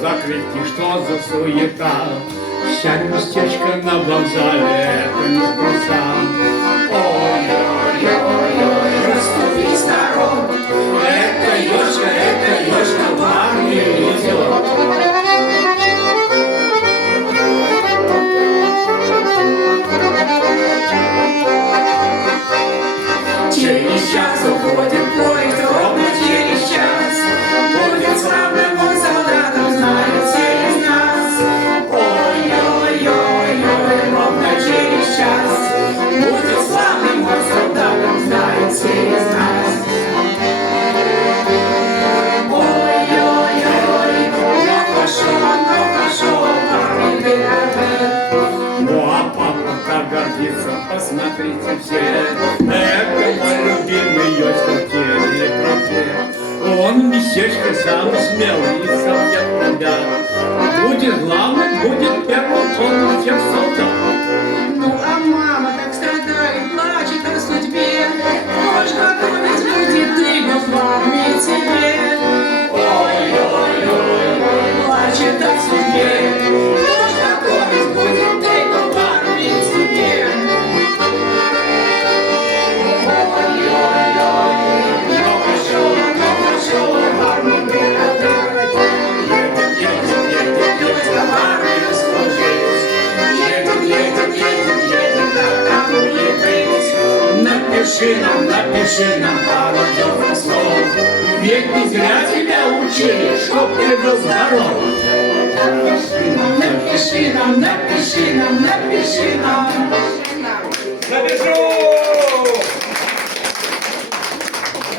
за крики, что за суета? Вся местечко на вокзале, это неспроста. Ой-ой-ой-ой, расступись, народ, это ёшка в армию идет. Через час уходит поезд, ровно через час. Будет славным он солдатом, знают все из нас. Ой-ой-ой-ой, ровно через час. Будет славным он солдатом, знают все из нас. Ой-ой-ой, но пошел, парень ДРВ. Ну а папа как гордится, посмотрите все. Это мой любимый Йоська в теле он местечко самый смелый и совсем ребят. Будет главным, будет первым, он всех солдат. Ну а мама так страдает, плачет о судьбе. Можешь готовить будет ты, но в армии тебе. Ой-ой-ой, Плачет о судьбе. Можешь готовить будет ты, но в армии тебе. но пошел в армию отдать. Едет в армию служить. Едет, так кому быть. Напиши нам пару добрых слов. Ведь не зря тебя учили, чтоб ты был здоров. Напиши нам,